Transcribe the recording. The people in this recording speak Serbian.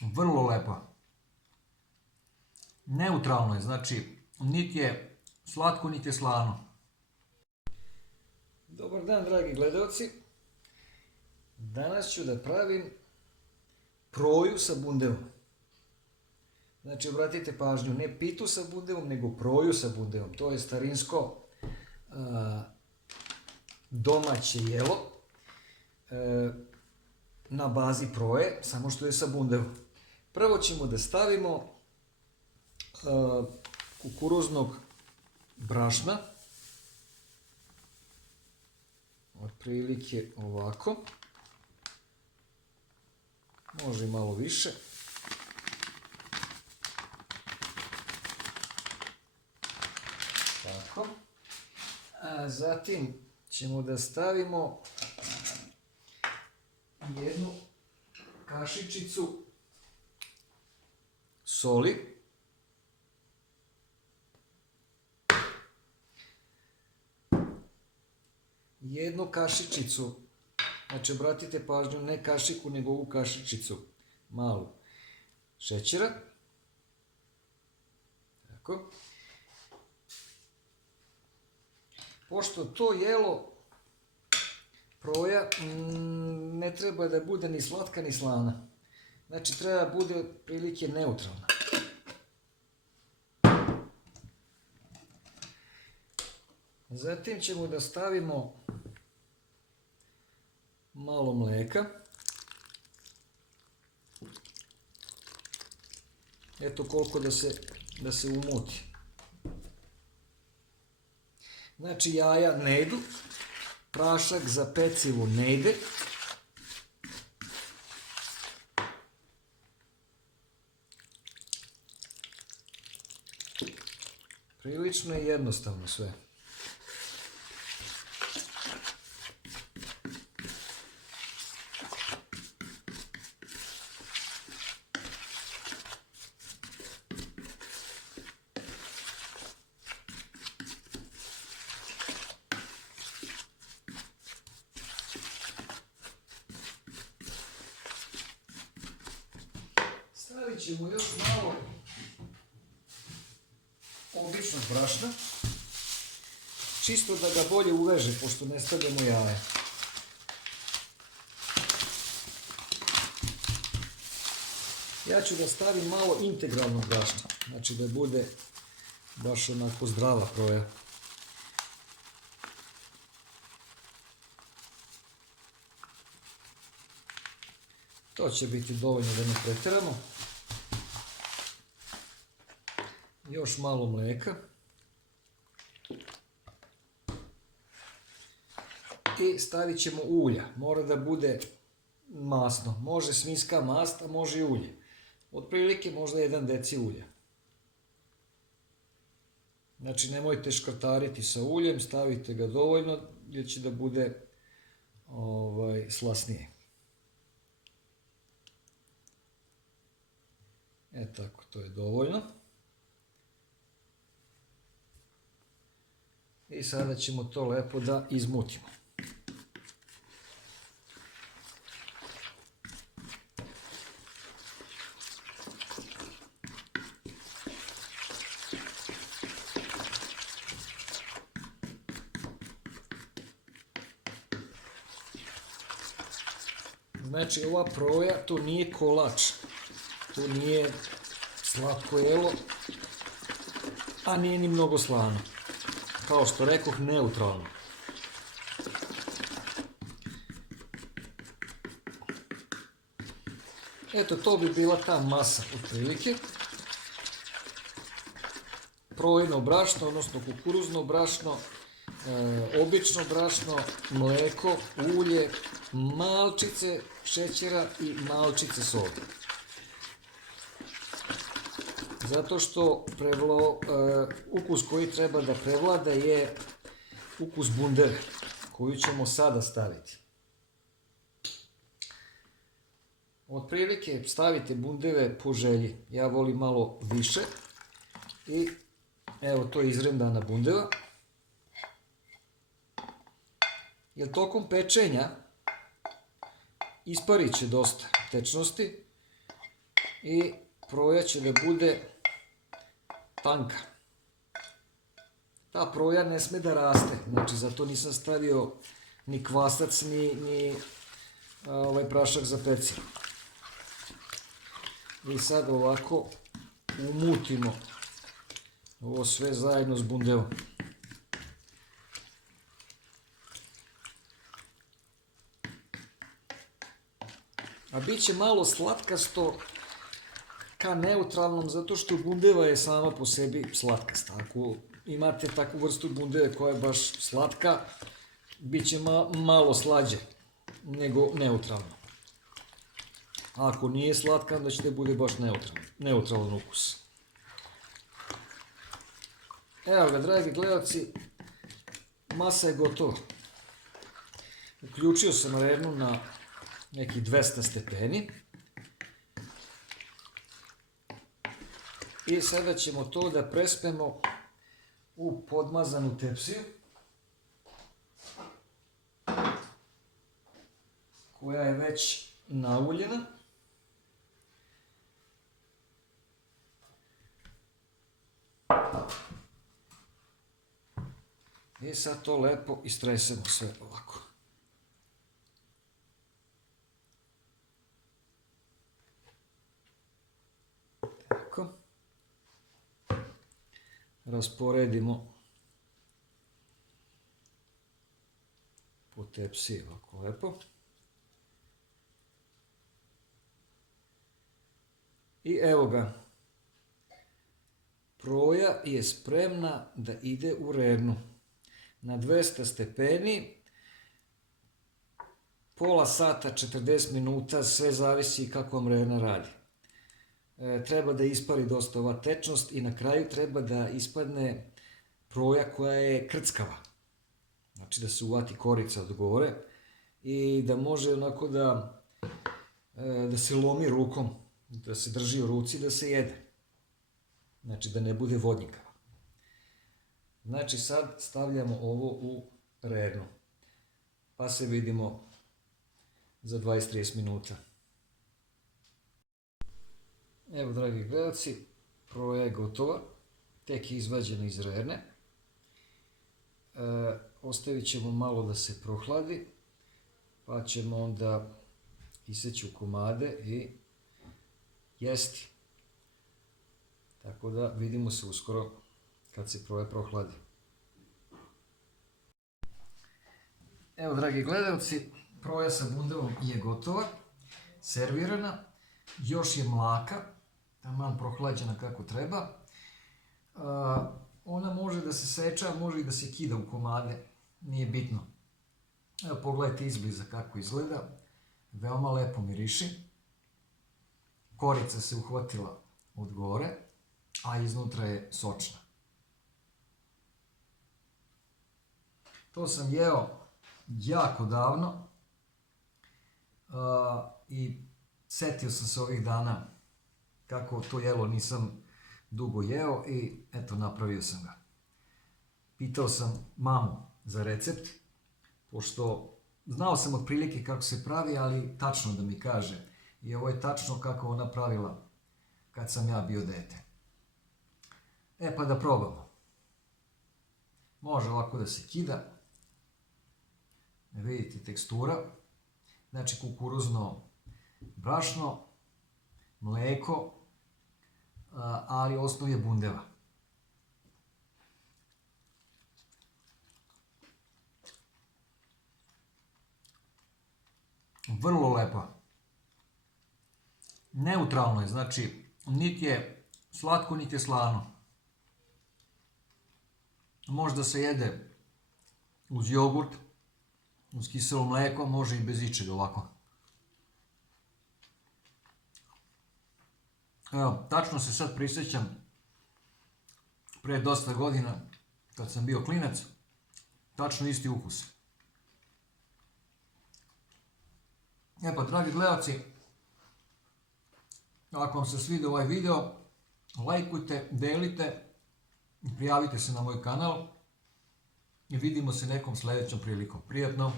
Vrlo lepa. Neutralno je, znači niti je slatko, niti je slano. Dobar dan, dragi gledalci. Danas ću da pravim proju sa bundevom. Znači, obratite pažnju, ne pitu sa bundevom, nego proju sa bundevom. To je starinsko domaće jelo na bazi proje, samo što je sa bundevom. Prvo ćemo da stavimo kukuruznog brašna, otprilike ovako, može i malo više. Tako. A zatim ćemo da stavimo jednu kašičicu soli, jednu kašičicu, znači obratite pažnju, ne kašiku nego ovu kašičicu malu šećera, tako. Pošto to jelo proja ne treba da bude ni slatka ni slana, znači treba da bude prilike neutralna. Zatim ćemo da stavimo malo mleka. Eto koliko da se umuti. Znači jaja ne idu, prašak za pecivo ne ide. Prilično je jednostavno sve. Stavit ćemo još malo običnog brašna, čisto da ga bolje uveže, pošto ne stavljamo jaja. Ja ću da stavim malo integralnog brašna, znači da bude baš onako zdrava proja. To će biti dovoljno da ne preteramo. Još malo mleka. I stavit ćemo ulja. Mora da bude masno. Može svinjska mast, a može i ulje. Otprilike možda 1 deci ulja. Znači nemojte škrtariti sa uljem, stavite ga dovoljno jer će da bude slasnije. Tako, to je dovoljno. I sada ćemo to lepo da izmutimo. Znači ova proja to nije kolač, to nije slatko jelo, a nije ni mnogo slano. Kao što rekoh, neutralno. Eto, to bi bila ta masa otprilike. Projino brašno, odnosno kukuruzno brašno, obično brašno, mleko, ulje, malčice šećera i malčice soli. Zato što ukus koji treba da prevlada je ukus bundeve, koju ćemo sada staviti. Otprilike stavite bundeve po želji. Ja volim malo više. I evo, to je izrendana bundeva. Jer tokom pečenja isparit će dosta tečnosti i proja će da bude tanka. Ta proja ne sme da raste, znači zato nisam stavio ni kvasac, ni prašak za pecivo. I sad ovako umutimo ovo sve zajedno s bundevom. A bit će malo slatkasto ka neutralnom, zato što bundeva je sama po sebi slatkasta. Ako imate takvu vrstu bundeve koja je baš slatka, bit će malo slađe nego neutralno. A ako nije slatka, onda će da bude baš neutralan ukus. Evo ga, dragi gledalci, masa je gotova. Uključio sam rernu na nekih 200 stepeni. I sada ćemo to da prespemo u podmazanu tepsiju, koja je već nauljena. I sad to lepo istresemo sve ovako. Tako. Rasporedimo po tepsiji ovako lepo. I evo ga. Proja je spremna da ide u rernu. Na 200 stepeni, pola sata, 40 minuta, sve zavisi kako vam rerna radi. Treba da ispari dosta ova tečnost i na kraju treba da ispadne proja koja je krckava. Znači da se uvati korica od gore i da može onako da se lomi rukom, da se drži u ruci, da se jede. Znači da ne bude vodnikava. Znači sad stavljamo ovo u rernu. Pa se vidimo za 20-30 minuta. Evo, dragi gledalci, proja je gotova. Tek je izvađena iz rerne. Ostavit ćemo malo da se prohladi. Pa ćemo onda iseći u komade i jesti. Tako da vidimo se uskoro kad se proja prohladi. Evo, dragi gledalci, proja sa bundevom je gotova, servirana, još je mlaka, taman prohlađena kako treba. Ona može da se seče, a može i da se kida u komade, nije bitno. Evo, pogledajte izbliza kako izgleda, veoma lepo miriši. Korica se uhvatila od gore, a iznutra je sočna. To sam jeo jako davno i setio sam se ovih dana kako to jelo nisam dugo jeo i eto, napravio sam ga. Pitao sam mamu za recept, pošto znao sam otprilike kako se pravi, ali tačno da mi kaže. I ovo je tačno kako ona pravila kad sam ja bio dete. E pa da probamo. Može ovako da se kida. Vidite tekstura. Znači kukuruzno brašno, mleko, ali osnov je bundeva. Vrlo lepo. Neutralno je, znači niti je slatko, niti je slano. Može da se jede uz jogurt, uz kiselo mleko, može i bez ičega ovako. Evo, tačno se sad prisjećam, pre dosta godina, kad sam bio klinac, tačno isti ukus. E pa, dragi gledalci, ako vam se svidio ovaj video, lajkujte, delite, prijavite se na moj kanal i vidimo se nekom sljedećom prilikom. Prijatno!